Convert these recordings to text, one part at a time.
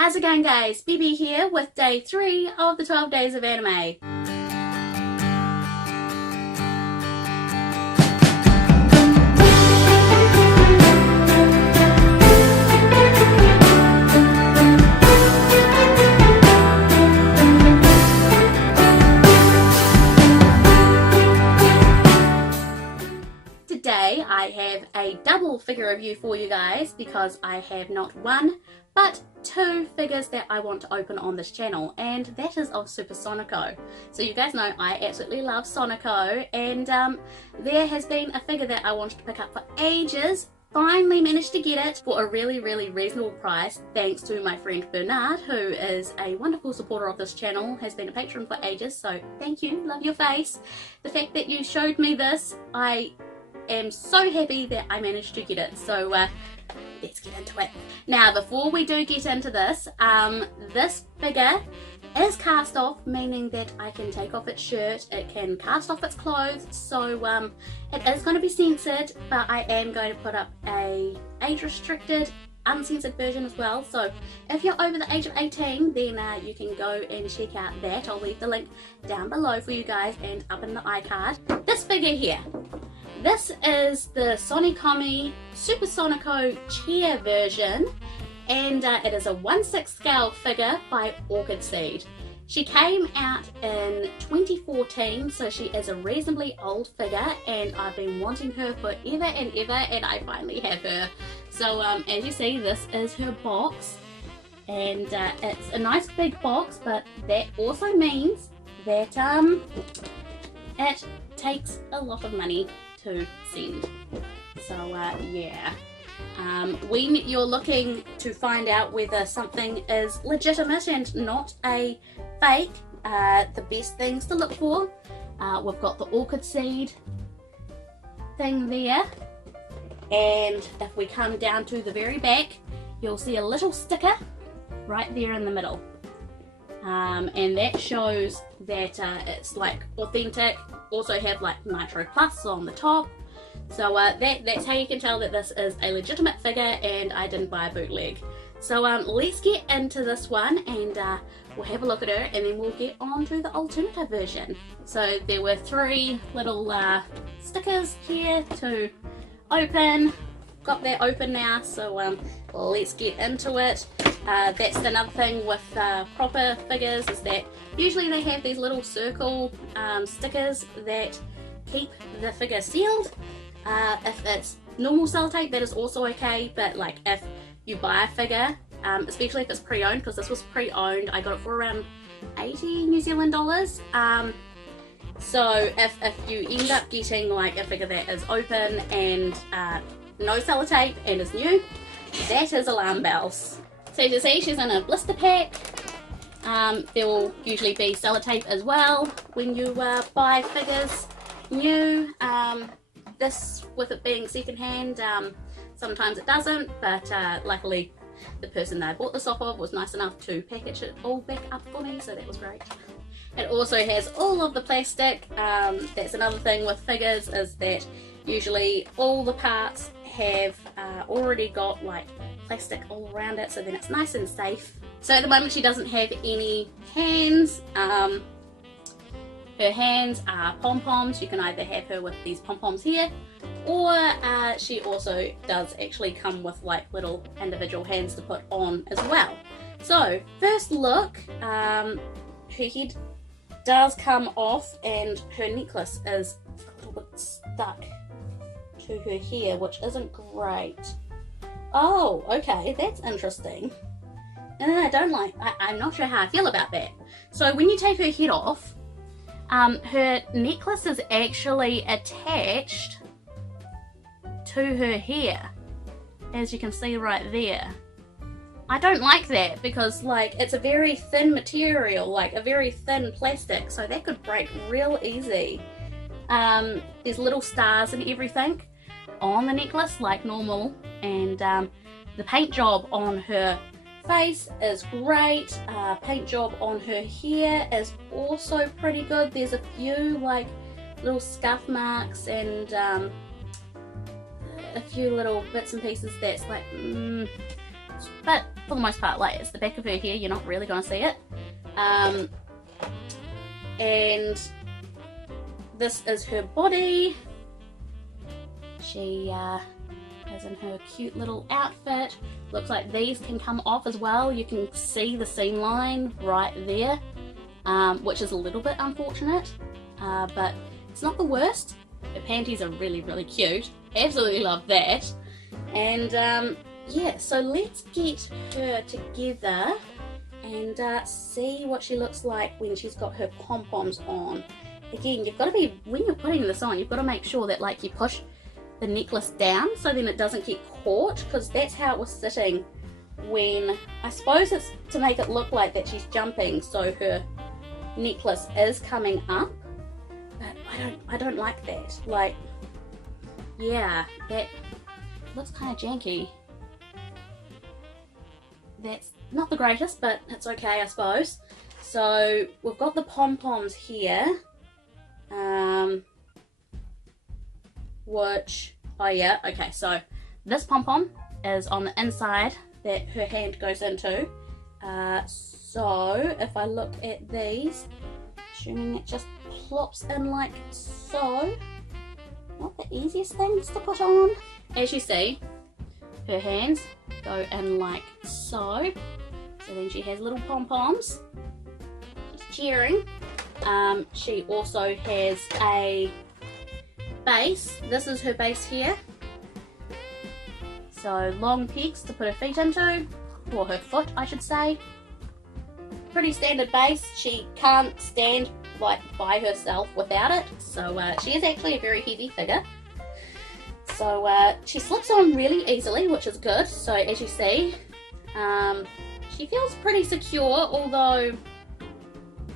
How's it going, guys? Bibi here with day 3 of the 12 days of anime. Today I have a double figure review for you guys because I have not one but 2 figures that I want to open on this channel, and that is of Super Sonico. So you guys know I absolutely love Sonico, and there has been a figure that I wanted to pick up for ages. Finally managed to get it for a really reasonable price thanks to my friend Bernard, who is a wonderful supporter of this channel, has been a patron for ages, so thank you, love your face. The fact that you showed me this, I am so happy that I managed to get it, so let's get into it. Now before we do get into this, this figure is cast off, meaning that I can take off its shirt, it can cast off its clothes, so it is going to be censored, but I am going to put up a age restricted uncensored version as well, so if you're over the age of 18 then you can go and check out that. I'll leave the link down below for you guys and up in the iCard. This figure here, this is the Sonico Super Sonico chair version, and it is a 1/6 scale figure by Orchid. She came out in 2014, so she is a reasonably old figure, and I've been wanting her forever and ever, and I finally have her. So as you see, this is her box, and it's a nice big box, but that also means that it takes a lot of money to send. So yeah, when you're looking to find out whether something is legitimate and not a fake, the best things to look for, we've got the Orchid seed thing there, and if we come down to the very back, you'll see a little sticker right there in the middle, and that shows that it's like authentic. Also have like Nitro Plus on the top, so that's how you can tell that this is a legitimate figure and I didn't buy a bootleg. So let's get into this one, and we'll have a look at her, and then we'll get on to the alternative version. So there were 3 little stickers here to open. Got that open now, so let's get into it. That's another thing with proper figures, is that usually they have these little circle stickers that keep the figure sealed. If it's normal sellotape, that is also okay, but like if you buy a figure, especially if it's pre-owned, because this was pre-owned, I got it for around 80 New Zealand dollars. So if you end up getting like a figure that is open and no sellotape and is new, that is alarm bells. So as you see, she's in a blister pack. There will usually be sellotape as well when you buy figures new. This, with it being secondhand, sometimes it doesn't, but luckily the person that I bought this off of was nice enough to package it all back up for me, so that was great. It also has all of the plastic. That's another thing with figures, is that usually all the parts have already got like plastic all around it, so then it's nice and safe. So at the moment she doesn't have any hands. Her hands are pom-poms. You can either have her with these pom-poms here, or she also does actually come with like little individual hands to put on as well. So first look, her head does come off and her necklace is a little bit stuck to her hair, which isn't great. Oh, okay, that's interesting. And I don't like, I'm not sure how I feel about that. So when you take her head off, her necklace is actually attached to her hair, as you can see right there. I don't like that, because like it's a very thin material, like a very thin plastic, so that could break real easy. There's little stars and everything on the necklace like normal, and the paint job on her face is great. Paint job on her hair is also pretty good. There's a few like little scuff marks and a few little bits and pieces that's like but for the most part. Like, it's the back of her hair, you're not really going to see it. And this is her body. She is in her cute little outfit. Looks like these can come off as well. You can see the seam line right there, which is a little bit unfortunate, but it's not the worst. Her panties are really, really cute. Absolutely love that. And yeah, so let's get her together and see what she looks like when she's got her pom-poms on. Again, you've got to be, when you're putting this on, you've got to make sure that like you push the necklace down so then it doesn't get caught, because that's how it was sitting when, I suppose it's to make it look like that she's jumping so her necklace is coming up, but I don't like that. Like, yeah, that looks kind of janky. That's not the greatest, but it's okay, I suppose. So we've got the pom-poms here, which, oh yeah, okay, so this pom-pom is on the inside that her hand goes into. So if I look at these, assuming it just plops in like so, not the easiest things to put on. As you see, her hands go in like so. So then she has little pom-poms. She's cheering. She also has a base. This is her base here. So long pegs to put her feet into, or her foot I should say. Pretty standard base. She can't stand like by herself without it. So she is actually a very heavy figure. So she slips on really easily, which is good. So as you see, she feels pretty secure, although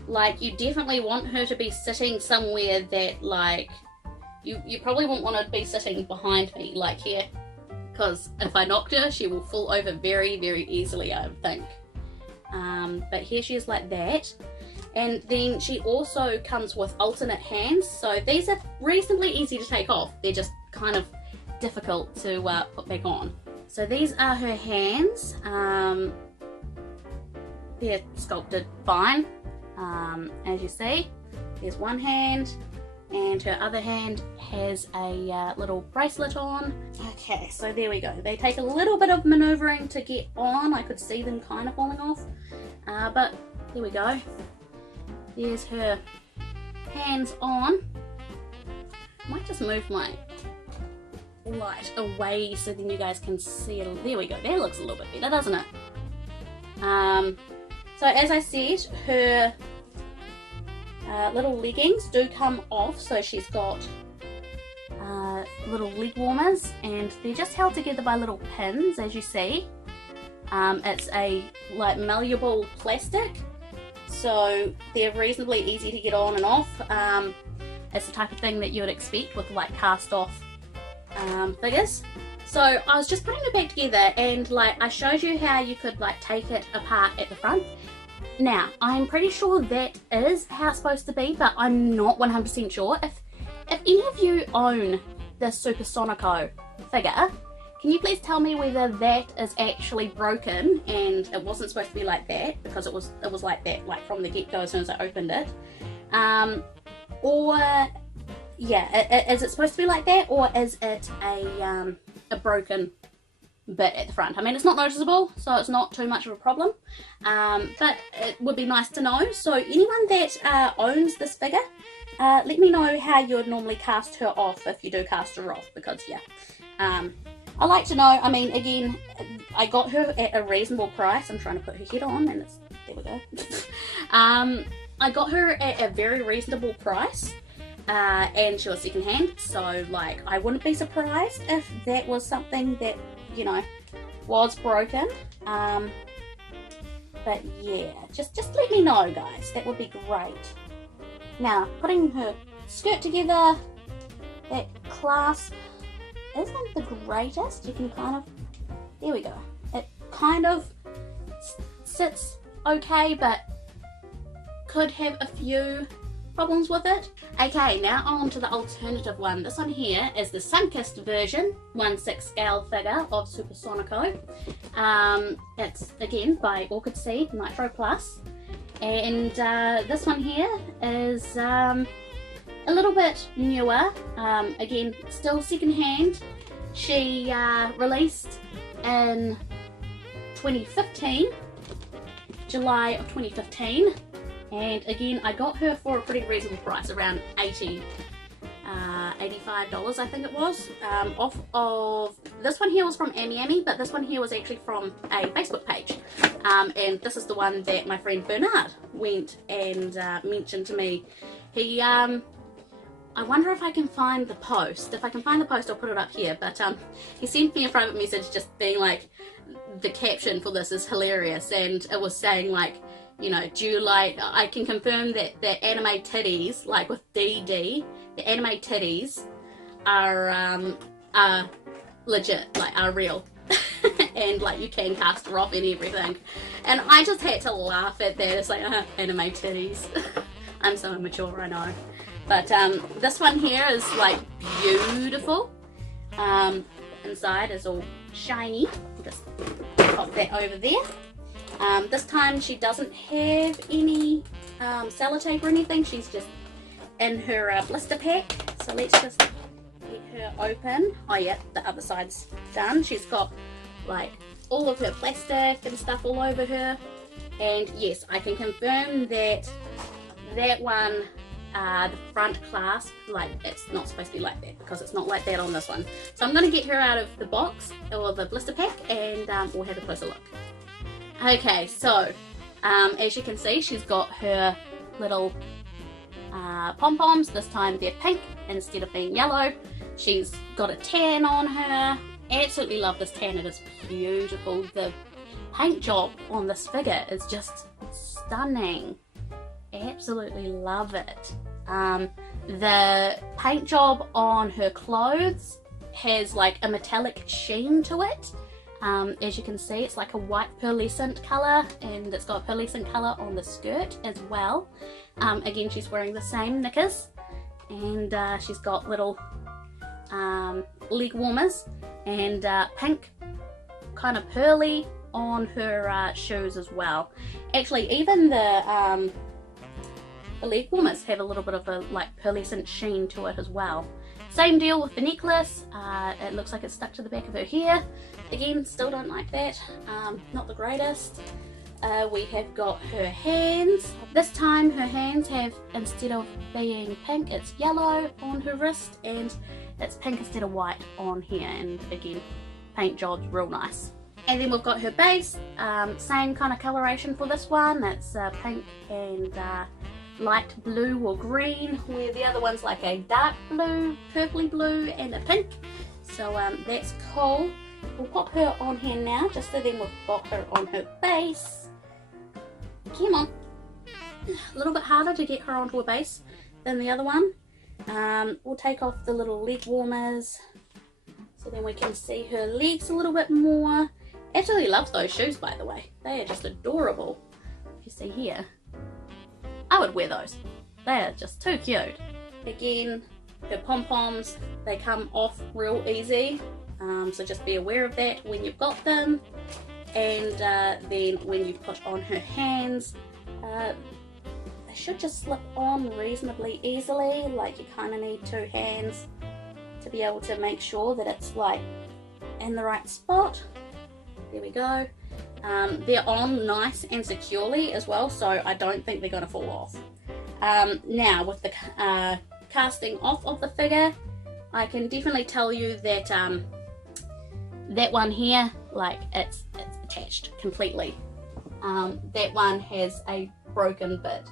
like you definitely want her to be sitting somewhere that like you probably wouldn't want to be sitting behind me like here, because if I knocked her she will fall over very, very easily, I think. But here she is like that. And then she also comes with alternate hands, so these are reasonably easy to take off. They're just kind of difficult to put back on. So these are her hands. They're sculpted fine. As you see, there's one hand and her other hand has a little bracelet on. Okay, so there we go. They take a little bit of maneuvering to get on. I could see them kind of falling off, but there we go. There's her hands on. I might just move my light away so then you guys can see it. There we go. That looks a little bit better, doesn't it? So as I said, her little leggings do come off, so she's got little leg warmers, and they're just held together by little pins, as you see. It's a like malleable plastic, so they're reasonably easy to get on and off. It's the type of thing that you would expect with like cast off figures. So I was just putting it back together, and like I showed you how you could like take it apart at the front. Now I'm pretty sure that is how it's supposed to be, but I'm not 100% sure. If any of you own the Super Sonico figure, can you please tell me whether that is actually broken and it wasn't supposed to be like that, because it was like that like from the get-go as soon as I opened it, or yeah, is it supposed to be like that, or is it a broken bit at the front? I mean, it's not noticeable, so it's not too much of a problem, but it would be nice to know. So anyone that owns this figure, let me know how you would normally cast her off, if you do cast her off, because yeah, I like to know. I mean, again, I got her at a reasonable price. I'm trying to put her head on, and it's, there we go. I got her at a very reasonable price, and she was second hand, so like I wouldn't be surprised if that was something that, you know, was broken. But yeah, just let me know, guys. That would be great. Now, putting her skirt together, that clasp isn't the greatest. You can kind of, there we go. It kind of sits okay, but could have a few problems with it. Okay, now on to the alternative one. This one here is the SunKissed version, 1/6 scale figure of Super Sonico. It's again by Orchid Nitro Plus, and this one here is a little bit newer. Again, still secondhand. She released in 2015, July of 2015. And again, I got her for a pretty reasonable price, around $85 I think it was. Off of, this one here was from Amy, but this one here was actually from a Facebook page. And this is the one that my friend Bernard went and mentioned to me. He, I wonder if I can find the post. If I can find the post, I'll put it up here. But he sent me a private message just being like, the caption for this is hilarious. And it was saying like, you know, do you like, I can confirm that the anime titties, like with DD, the anime titties are legit, like are real. And like you can cast her off and everything. And I just had to laugh at that. It's like, anime titties. I'm so immature, I know. But this one here is like beautiful. Inside is all shiny. I'll just pop that over there. This time she doesn't have any sellotape or anything. She's just in her blister pack. So let's just get her open. Oh yeah, the other side's done. She's got like all of her plastic and stuff all over her. And yes, I can confirm that that one, the front clasp, like it's not supposed to be like that because it's not like that on this one. So I'm going to get her out of the box or the blister pack and we'll have a closer look. Okay, so as you can see, she's got her little pom-poms. This time they're pink instead of being yellow. She's got a tan on her. Absolutely love this tan. It is beautiful. The paint job on this figure is just stunning. Absolutely love it. The paint job on her clothes has like a metallic sheen to it. As you can see, it's like a white pearlescent colour, and it's got a pearlescent colour on the skirt as well. Again, she's wearing the same knickers, and she's got little leg warmers and pink kind of pearly on her shoes as well. Actually, even the leg warmers have a little bit of a like pearlescent sheen to it as well. Same deal with the necklace. It looks like it's stuck to the back of her hair. Again, still don't like that. Not the greatest. We have got her hands. This time her hands have, instead of being pink, it's yellow on her wrist, and it's pink instead of white on here. And again, paint job's real nice. And then we've got her base. Same kind of coloration for this one. It's pink and light blue or green, where the other one's like a dark blue, purpley blue, and a pink. So that's cool. We'll pop her on here now, just so then we've got her on her base. Come on. A little bit harder to get her onto a base than the other one. We'll take off the little leg warmers, so then we can see her legs a little bit more. Absolutely love those shoes, by the way. They are just adorable. If you see here, I would wear those. They are just too cute. Again, her pom-poms, they come off real easy. So just be aware of that when you've got them. And then when you put on her hands, they should just slip on reasonably easily. Like you kind of need two hands to be able to make sure that it's like in the right spot. There we go. They're on nice and securely as well, so I don't think they're going to fall off. Now with the casting off of the figure, I can definitely tell you that that one here, like it's attached completely. That one has a broken bit,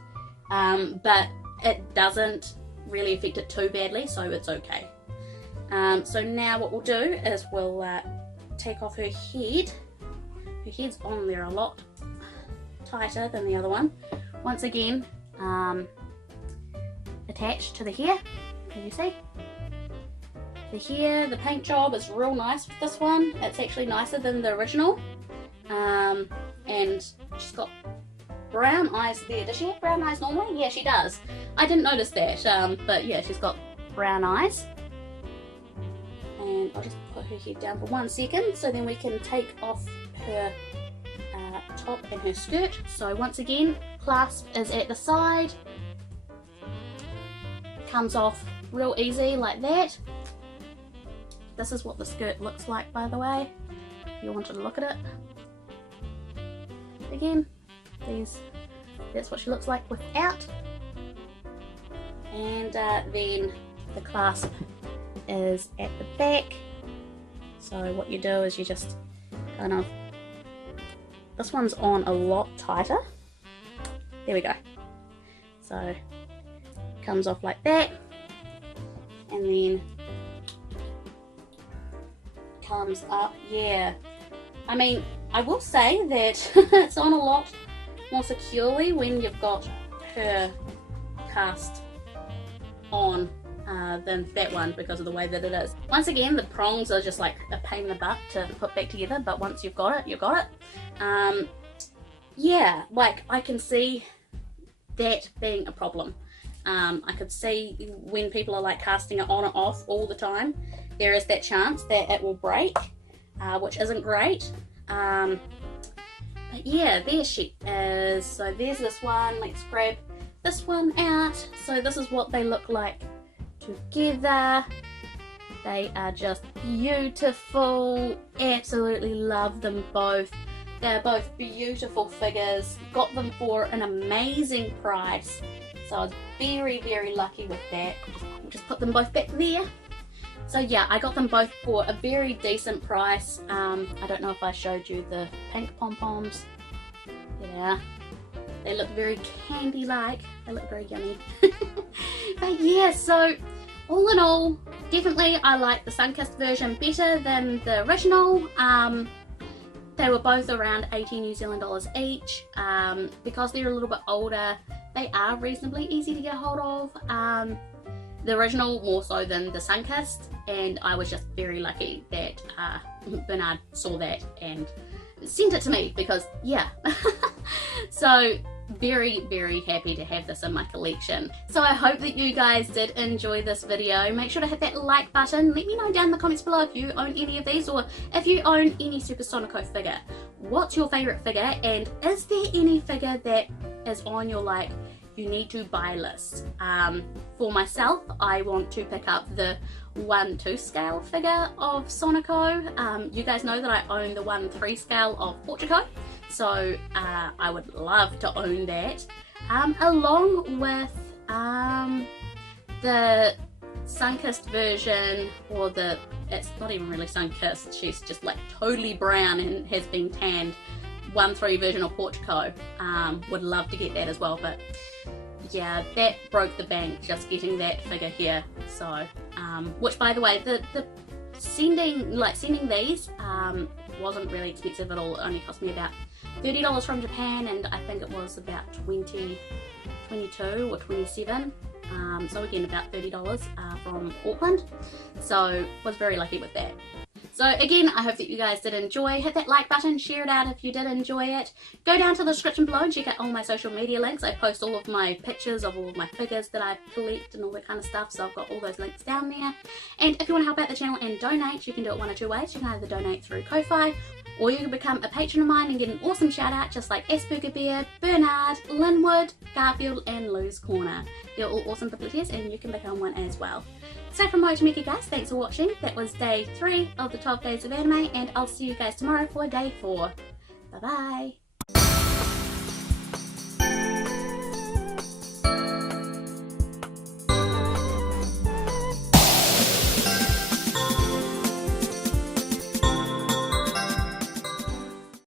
but it doesn't really affect it too badly, so it's okay. So now what we'll do is we'll take off her head. Her head's on there a lot tighter than the other one. Once again, attached to the hair, can you see? The hair, the paint job is real nice with this one. It's actually nicer than the original. And she's got brown eyes there. Does she have brown eyes normally? Yeah, she does. I didn't notice that, but yeah, she's got brown eyes. And I'll just put her head down for 1 second so then we can take off her top and her skirt. So once again, clasp is at the side, comes off real easy like that. This is what the skirt looks like, by the way, if you wanted to look at it. Again, that's what she looks like without. And then the clasp is at the back. So what you do is you just kind of, this one's on a lot tighter. There we go. So comes off like that, and then comes up. Yeah, I mean, I will say that it's on a lot more securely when you've got her cast on than that one, because of the way that it is. Once again, the prongs are just like a pain in the butt to put back together, but once you've got it, you've got it. Yeah, like I can see that being a problem. I could see when people are like casting it on and off all the time, there is that chance that it will break, which isn't great. But yeah, there she is. So there's this one. Let's grab this one out. So this is what they look like together. They are just beautiful. Absolutely love them both. They're both beautiful figures. Got them for an amazing price. So I was very, very lucky with that. I'll just put them both back there. So yeah, I got them both for a very decent price. I don't know if I showed you the pink pom-poms. Yeah, they look very candy-like. They look very yummy. But yeah, so all in all, definitely I like the SunKissed version better than the original. They were both around 80 New Zealand dollars each. Because they're a little bit older, they are reasonably easy to get a hold of. The original more so than the SunKissed, and I was just very lucky that Bernard saw that and sent it to me, because yeah. So very, very happy to have this in my collection. So I hope that you guys did enjoy this video. Make sure to hit that like button. Let me know down in the comments below if you own any of these, or if you own any Super Sonico figure. What's your favourite figure, and is there any figure that is on your like you need to buy list? For myself, I want to pick up the 1/2 scale figure of Sonico. You guys know that I own the 1/3 scale of Portico, so I would love to own that, along with the SunKissed version, or it's not even really SunKissed, she's just like totally brown and has been tanned, 1/3 version of Portico. Would love to get that as well, but yeah, that broke the bank just getting that figure here. So which, by the way, the sending these wasn't really expensive at all. It only cost me about $30 from Japan, and I think it was about 22 or 27. So again, about $30 from Auckland. So was very lucky with that. So again, I hope that you guys did enjoy. Hit that like button, share it out if you did enjoy it. Go down to the description below and check out all my social media links. I post all of my pictures of all of my figures that I collect and all that kind of stuff, so I've got all those links down there. And if you want to help out the channel and donate, you can do it one of two ways. You can either donate through Ko-Fi, or you can become a patron of mine and get an awesome shout out just like Asperger Bear, Bernard, Linwood, Garfield and Lou's Corner. They're all awesome abilities and you can become one as well. So from Motomiki guys, thanks for watching. That was day 3 of the 12 days of anime, and I'll see you guys tomorrow for day 4. Bye bye.